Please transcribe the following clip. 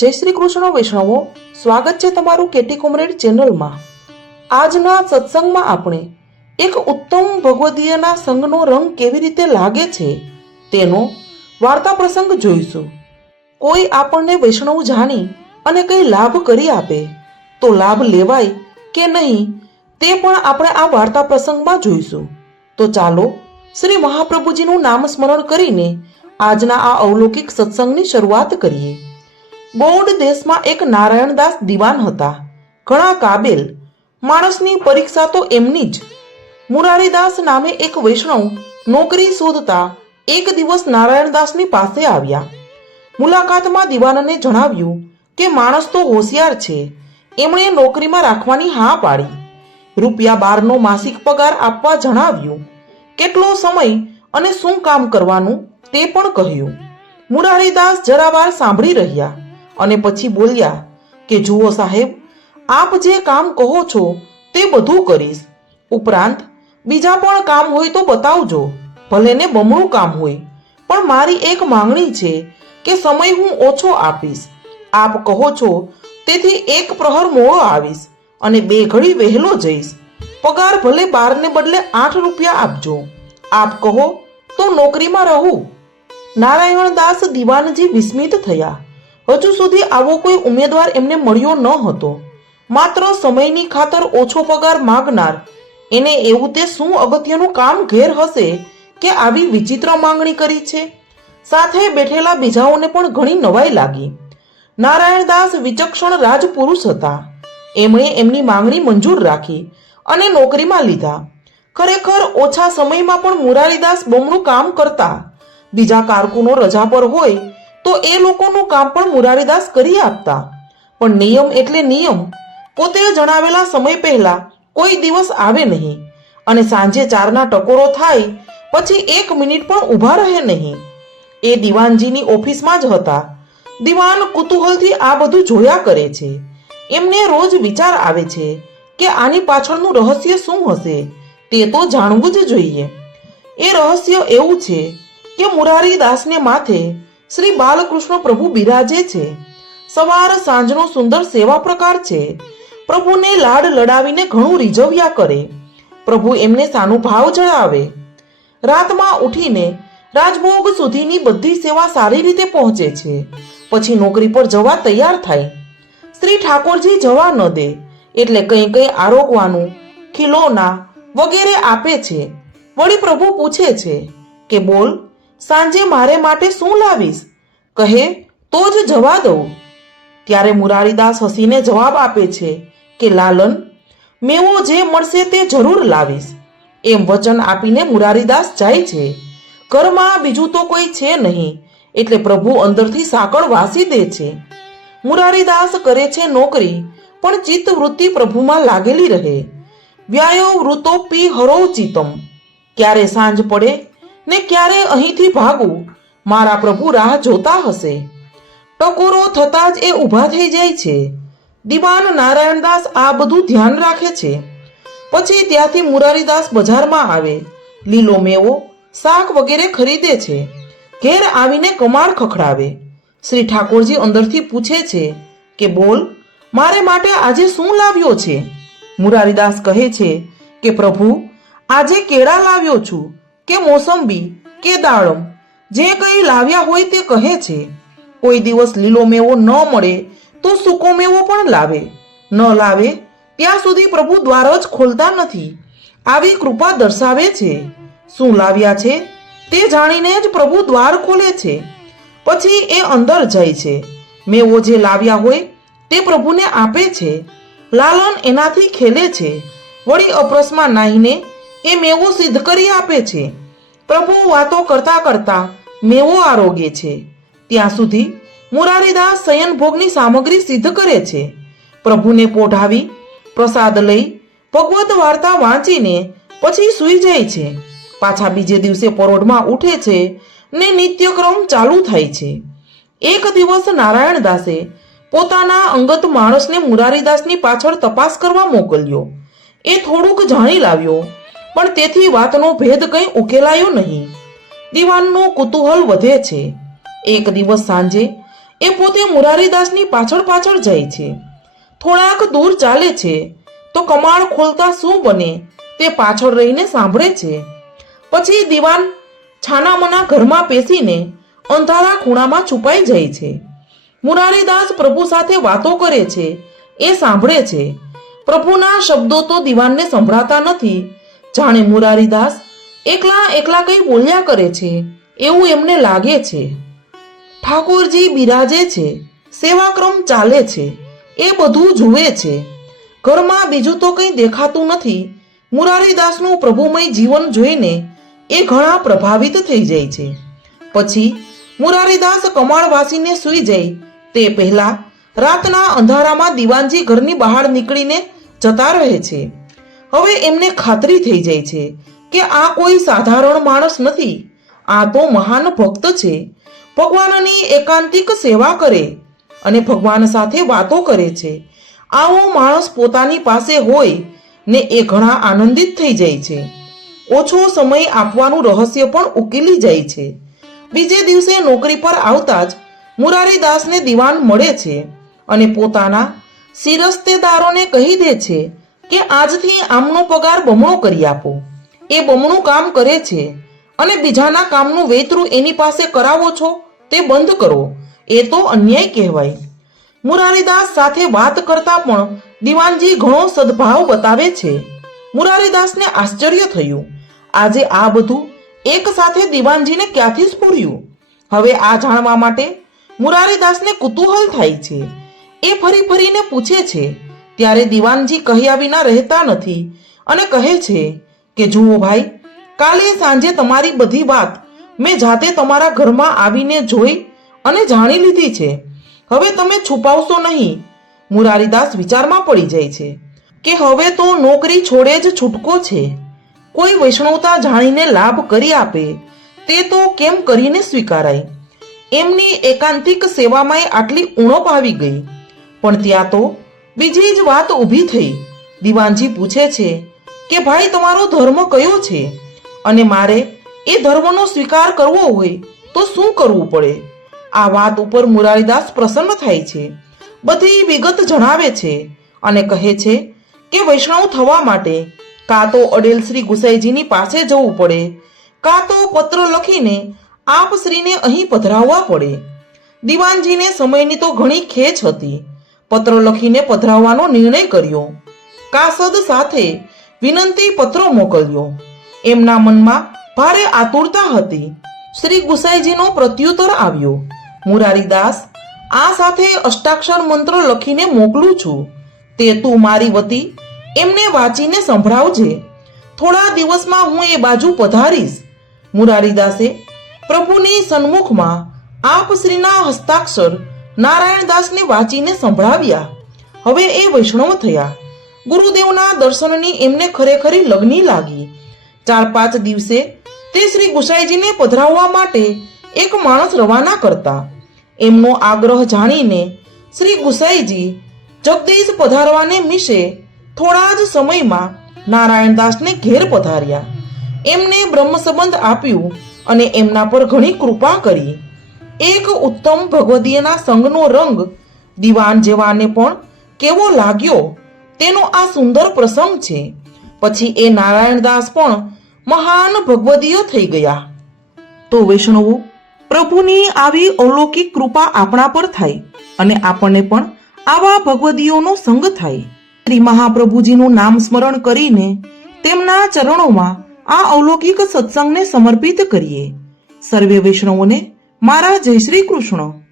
જય શ્રી કૃષ્ણ વૈષ્ણવો, સ્વાગત છે તમારું કેટી કોમરેડ ચેનલમાં. આજના સત્સંગમાં આપણે એક ઉત્તમ ભગવદીયના સંગનો રંગ કેવી રીતે લાગે છે તેનો વાર્તા પ્રસંગ જોઈશું. કોઈ આપણને વૈષ્ણવ જાણી અને કંઈ લાભ કરી આપે, તો લાભ લેવાય કે નહીં તે પણ આપણે આ વાર્તા પ્રસંગમાં જોઈશું. તો ચાલો શ્રી મહાપ્રભુજીનું નામ સ્મરણ કરીને આજના આ અવલૌકિક સત્સંગની શરૂઆત કરીએ. બૌડ દેશમાં એક નારાયણદાસ દિવાન હતા. ઘણા કાબેલ, માણસની પરીક્ષા તો એમની જ. મુરારીદાસ નામે એક વૈષ્ણવ નોકરી શોધતા એક દિવસ નારાયણદાસની પાસે આવ્યા. મુલાકાતમાં દિવાનને જણાવ્યું કે માણસ તો હોશિયાર છે, એમણે નોકરીમાં રાખવાની હા પાડી. રૂપિયા બારનો માસિક પગાર આપવા જણાવ્યું, કેટલો સમય અને શું કામ કરવાનું? તે પણ કહ્યું. મુરારીદાસ જરાવાર સાંભળી રહ્યા. અને પછી બોલ્યા, કે જુઓ સાહેબ, આપ જે કામ કહો છો તે બધું કરીશ. ઉપરાંત, બીજા પણ કામ હોય તો બતાવજો. ભલે ને બમણું કામ હોય, પણ મારી એક માંગણી છે કે સમય હું ઓછો આપીશ. આપ કહો છો, તેથી એક પ્રહર મોડો આવીશ અને બે ઘડી વહેલો જઈશ. પગાર ભલે બારને બદલે આઠ રૂપિયા આપજો. આપ કહો, તો નોકરીમાં રહું. નારાયણદાસ દિવાનજી વિસ્મિત થયા. હજુ સુધી આવો કોઈ ઉમેદવાર એમને મળ્યો ન હતો. માત્ર સમયની ખાતર ઓછો પગાર માગનાર. એને એવું તે શું અગત્યનું કામ ઘેર હશે કે આવી વિચિત્ર માંગણી કરી છે? સાથે બેઠેલા બીજાઓને પણ ઘણી નવાઈ લાગી. નારાયણદાસ વિચક્ષણ રાજપુરુષ હતા. એમણે એમની માંગણી મંજૂર રાખી અને નોકરીમાં લીધા. ખરેખર ઓછા સમયમાં પણ મુરારીદાસ બમણું કામ કરતા. બીજા કારકુનો રજા પર હોય તો એ લોકોનું કામ પણ મુરારીદાસ કરી આપતા. પણ નિયમ એટલે નિયમ. પોતે જણાવેલા સમય પહેલા કોઈ દિવસ આવે નહીં. અને સાંજે ચારના ટકોરો થાય, પછી એક મિનિટ પણ ઊભા રહે નહીં. એ દિવાનજીની ઓફિસમાં જ હતા. દિવાન કુતૂહલથી આ બધું જોયા કરે છે. એમને રોજ વિચાર આવે છે કે આની પાછળનું રહસ્ય શું હશે, તે તો જાણવું જ જોઈએ. એ રહસ્ય એવું છે કે મુરારીદાસને માથે શ્રી બાલકૃષ્ણ પ્રભુ બિરાજે છે. સવાર સાંજનો સુંદર સેવા પ્રકાર છે. પ્રભુને લાડ લડાવીને ઘણું રીઝવ્યા કરે. પ્રભુ એમને સાનું ભાવ જણાવે. રાતમાં ઉઠીને રાજભોગ સુધીની બધી સેવા સારી રીતે પહોંચે છે. પછી નોકરી પર જવા તૈયાર થાય. શ્રી ઠાકોરજી જવા ન દે, એટલે કંઈ કંઈ આરોગવાનું, ખીલોના વગેરે આપે છે. વળી પ્રભુ પૂછે છે કે બોલ સાંજે મારે માટે શું લાવીશ? કહે, તો જ જવા દઉં. ત્યારે મુરારીદાસ હસીને જવાબ આપે છે કે, લાલન, મેવો જે મળશે તે જરૂર લાવીશ. એમ વચન આપીને મુરારીદાસ જાય છે. ઘરમાં બીજું તો કોઈ છે નહીં, એટલે પ્રભુ અંદરથી સાંકળ વાસી દે છે. મુરારીદાસ કરે છે નોકરી, પણ ચિત્ત વૃત્તિ પ્રભુમાં લાગેલી રહે. વ્યાયો વૃતોપી હરો ચિતમ. ક્યારે સાંજ પડે ને ક્યારે અહીંથી ભાગું મારા પ્રભુ રાહ જોતા હશે. ટકોરો થતાં જ એ ઊભા થઈ જાય છે. દિવાન નારાયણદાસ આ બધું ધ્યાન રાખે છે. પછી ત્યાંથી મુરારીદાસ બજારમાં આવે. લીલો મેવો, શાક વગેરે ખરીદે છે. ઘેર આવીને કમાળ ખખડાવે. શ્રી ઠાકોરજી અંદરથી પૂછે છે કે બોલ, મારે માટે આજે શું લાવ્યો છે? મુરારીદાસ કહે છે કે પ્રભુ, આજે કેળા લાવ્યો છું. કે મોસંબી કે દાડમ, જે કંઈ લાવ્યા હોય તે કહે છે. કોઈ દિવસ લીલો મેવો ન મળે તો સૂકો મેવો પણ લાવે. ન લાવે ત્યાં સુધી પ્રભુ દ્વાર જ ખોલતા નથી. આવી કૃપા દર્શાવે છે. શું લાવ્યા છે તે જાણીને જ પ્રભુ દ્વાર ખોલે છે. પછી એ અંદર જાય છે. મેવો જે લાવ્યા હોય તે પ્રભુને આપે છે. લાલન એનાથી ખેલે છે. વળી અપરસમાં નાહીને એ મેવો સિદ્ધ કરી આપે છે. પ્રભુ વાતો કરતા કરતા મેવો આરોગે છે. ત્યાં સુધી મુરારીદાસ શયનભોગની સામગ્રી સિદ્ધ કરે છે. પ્રભુને પોઢાવી, પ્રસાદ લઈ, ભગવત વાર્તા વાંચીને પછી સૂઈ જાય છે. પાછા બીજે દિવસે પરોઢમાં ઉઠે છે ને નિત્યક્રમ ચાલુ થાય છે. એક દિવસ નારાયણદાસે પોતાના અંગત માણસને મુરારીદાસની પાછળ તપાસ કરવા મોકલ્યો. એ થોડુંક જાણી લાવ્યો પણ તેથી વાતનો ભેદ કંઈ ઉકેલાયો નહીં. દિવાનનું કુતૂહલ વધે છે. એક દિવસ સાંજે એ પોતે મુરારીદાસની પાછળ પાછળ જાય છે. થોડાક દૂર ચાલે છે. તો કમાળ ખોલતા શું બને તે પાછળ રહીને સાંભળે છે. પછી દીવાન છાનામના ઘરમાં પેસીને અંધારા ખૂણામાં છુપાઈ જાય છે. મુરારીદાસ પ્રભુ સાથે વાતો કરે છે. એ સાંભળે છે. પ્રભુના શબ્દો તો દીવાનને સંભળાતા નથી. જાણે મુરારીદાસ એકલા એકલા કંઈ બોલ્યા કરે છે, એવું એમને લાગે છે. ઠાકોરજી બિરાજે છે, સેવાક્રમ ચાલે છે, એ બધું જુએ છે. ઘરમાં બીજું તો કંઈ દેખાતું નથી, મુરારીદાસનું પ્રભુમય જીવન જોઈને એ ઘણા પ્રભાવિત થઈ જાય છે. પછી મુરારીદાસ કમાળવાસીને સૂઈ જાય, તે પહેલા રાતના અંધારામાં દિવાનજી ઘરની બહાર નીકળીને જતા રહે છે. હવે એમને ખાતરી થઈ જાય છે કે આ કોઈ સાધારણ માણસ નથી. આ તો મહાન ભક્ત છે. ભગવાનની એકાંતિક સેવા કરે અને ભગવાન સાથે વાતો કરે છે. આવો માણસ પોતાની પાસે હોય ને એ ઘણા આનંદિત થઈ જાય છે. ઓછો સમય આપવાનું રહસ્ય પણ ઉકેલી જાય છે. બીજે દિવસે નોકરી પર આવતા જ મુરારીદાસને દિવાન મળે છે અને પોતાના શિરસ્તેદારોને કહી દે છે કે આજથી આમનો પગાર બમણો કરી આપો. એ બમણું કામ કરે છે અને બીજાના કામનું વેતરું એની પાસે કરાવો છો તે બંધ કરો. એ તો અન્યાય કહેવાય. મુરારીદાસ સાથે વાત કરતા પણ દીવાનજી ઘણો સદભાવ બતાવે છે. મુરારીદાસને આશ્ચર્ય થયું. આજે આ બધું એક સાથે દીવાનજીને ક્યાંથી સ્ફૂર્યું? હવે આ જાણવા માટે મુરારીદાસને કુતૂહલ થાય છે. એ ફરી ફરીને પૂછે છે ત્યારે દિવાનજી કહ્યા વિના રહેતા નથી અને કહે છે કે, જુઓ ભાઈ, કાલે સાંજે તમારી બધી વાત મેં જાતે તમારા ઘરમાં આવીને જોઈ અને જાણી લીધી છે. હવે તમે છુપાવશો નહીં. મુરારીદાસ વિચારમાં પડી જાય છે કે, હવે તો નોકરી છોડે જ છૂટકો છે. કોઈ વૈષ્ણવતા જાણીને લાભ કરી આપે, તે તો કેમ કરીને સ્વીકારાય? એમની એકાંતિક સેવામાં આટલી ઉણપ આવી ગઈ. પણ ત્યાં તો બીજી જ વાત ઊભી થઈ. દીવાનજી પૂછે છે કે, ભાઈ, તમારો ધર્મ કયો છે? અને મારે એ ધર્મનો સ્વીકાર કરવો હોય તો શું કરવું પડે? આ વાત ઉપર મુરારીદાસ પ્રસન્ન થાય છે. બધી વિગત જણાવે છે અને કહે છે કે, વૈષ્ણવ થવા માટે કાં તો અડેલ શ્રી ગુસાઈજીની પાસે જવું પડે, કાં તો પત્ર લખીને આપ શ્રીને અહીં પધરાવવા પડે. દીવાનજીને સમયની તો ઘણી ખેંચ હતી. પત્ર લખીને પધરાવવાનો નિર્ણય કર્યો. કાસદ સાથે વિનંતી પત્રો મોકલ્યો. એમના મનમાં ભારે આતુરતા હતી. શ્રી ગુસાઈજીનો પ્રત્યુત્તર આવ્યો. મુરારીદાસ, આ સાથે અષ્ટાક્ષર મંત્ર લખીને મોકલું છું. તે તું મારી વતી એમને વાંચીને સંભળાવજે. થોડા દિવસમાં હું એ બાજુ પધારીશ. મુરારીદાસે, પ્રભુની સન્મુખમાં આપ શ્રીના હસ્તાક્ષર નારાયણદાસને વાંચીને સંભળાવ્યા. હવે એ વૈષ્ણવ થયા. ગુરુદેવના દર્શનની એમને ખરેખરી લગ્ની લાગી. ચાર પાંચ દિવસે તે શ્રી ગુસાઈજીને પધરાવવા માટે એક માણસ રવાના કરતા. એમનો આગ્રહ જાણીને શ્રી ગુસાઈજી જગદીશ પધારવાને મિશે થોડા જ સમયમાં નારાયણદાસને ઘેર પધાર્યા. એમને બ્રહ્મ સંબંધ આપ્યું અને એમના પર ઘણી કૃપા કરી. એક ઉત્તમ ભગવદીયના સંગનો રંગ. દિવાન જેવાને પણ કેવો લાગ્યો? તેનો આ સુંદર પ્રસંગ છે. પછી એ નારાયણદાસ પણ મહાન ભગવદીય થઈ ગયા. તો વૈષ્ણવો, પ્રભુની આવી અલૌકિક કૃપા આપણા પર થાય અને આપણને પણ આવા ભગવદીઓનો સંગ થાય. શ્રી મહાપ્રભુજીનું નામ સ્મરણ કરીને તેમના ચરણોમાં આ અલૌકિક સત્સંગને સમર્પિત કરીએ. સર્વે વૈષ્ણવોને મારા જય શ્રી કૃષ્ણ.